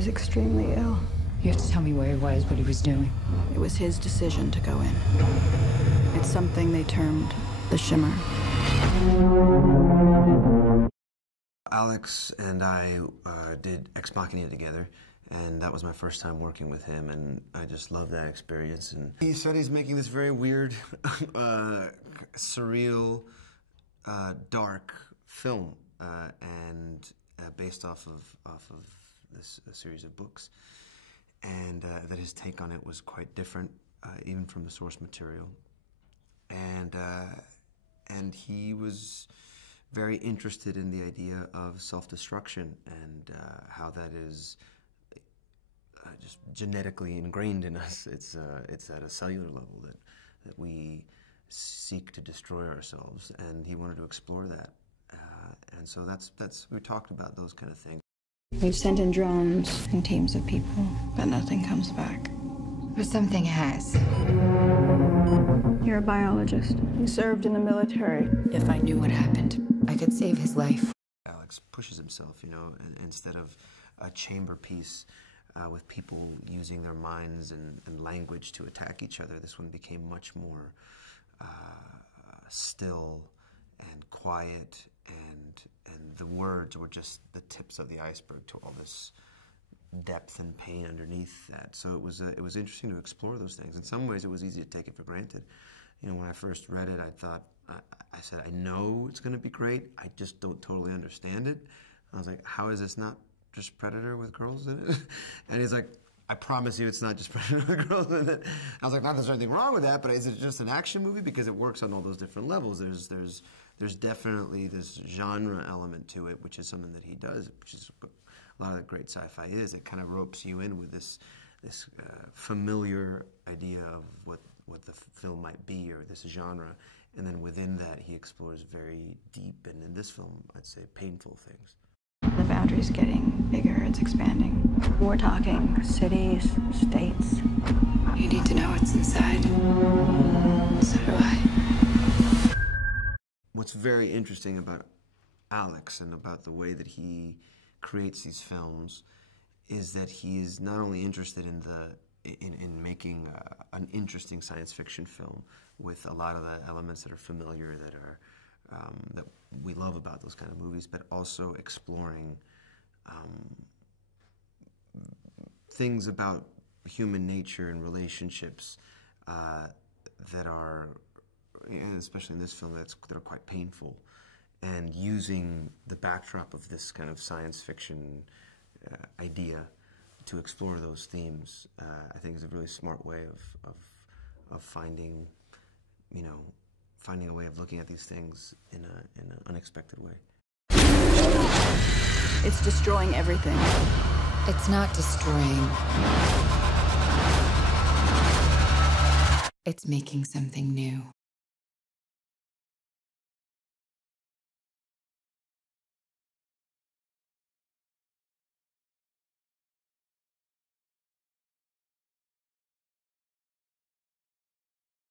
was extremely ill. You have to tell me where he was, what he was doing. It was his decision to go in. It's something they termed the shimmer. Alex and I did Ex Machina together, and that was my first time working with him, and I just loved that experience. And he said he's making this very weird, surreal, dark film, and based off of this series of books, and that his take on it was quite different, even from the source material, and he was very interested in the idea of self-destruction and how that is just genetically ingrained in us. It's at a cellular level that we seek to destroy ourselves, and he wanted to explore that. And so we talked about those kind of things. We've sent in drones and teams of people, but nothing comes back. But something has. You're a biologist. You served in the military. If I knew what happened, I could save his life. Alex pushes himself, you know, instead of a chamber piece with people using their minds and language to attack each other, this one became much more still and quiet, and the words were just the tips of the iceberg to all this depth and pain underneath that. So it was interesting to explore those things. In some ways, it was easy to take it for granted. You know, when I first read it, I thought, I said, I know it's going to be great. I just don't totally understand it. I was like, how is this not just Predator with girls in it? And he's like, I promise you it's not just Predator with girls in it. I was like, not that there's anything wrong with that, but is it just an action movie? Because it works on all those different levels. There's definitely this genre element to it, which is something that he does, which is a lot of the great sci-fi is. It kind of ropes you in with this familiar idea of what the film might be, or this genre, and then within that he explores very deep, and in this film I'd say painful things. The boundary's getting bigger, it's expanding. We're talking cities, states. You need to know what's inside. So do I. What's very interesting about Alex and about the way that he creates these films is that he is not only interested in making an interesting science fiction film with a lot of the elements that are familiar, that we love about those kind of movies, but also exploring things about human nature and relationships that are, and especially in this film, that are quite painful, and using the backdrop of this kind of science fiction idea to explore those themes, I think is a really smart way of finding, you know, finding a way of looking at these things in an unexpected way. It's destroying everything. It's not destroying. It's making something new.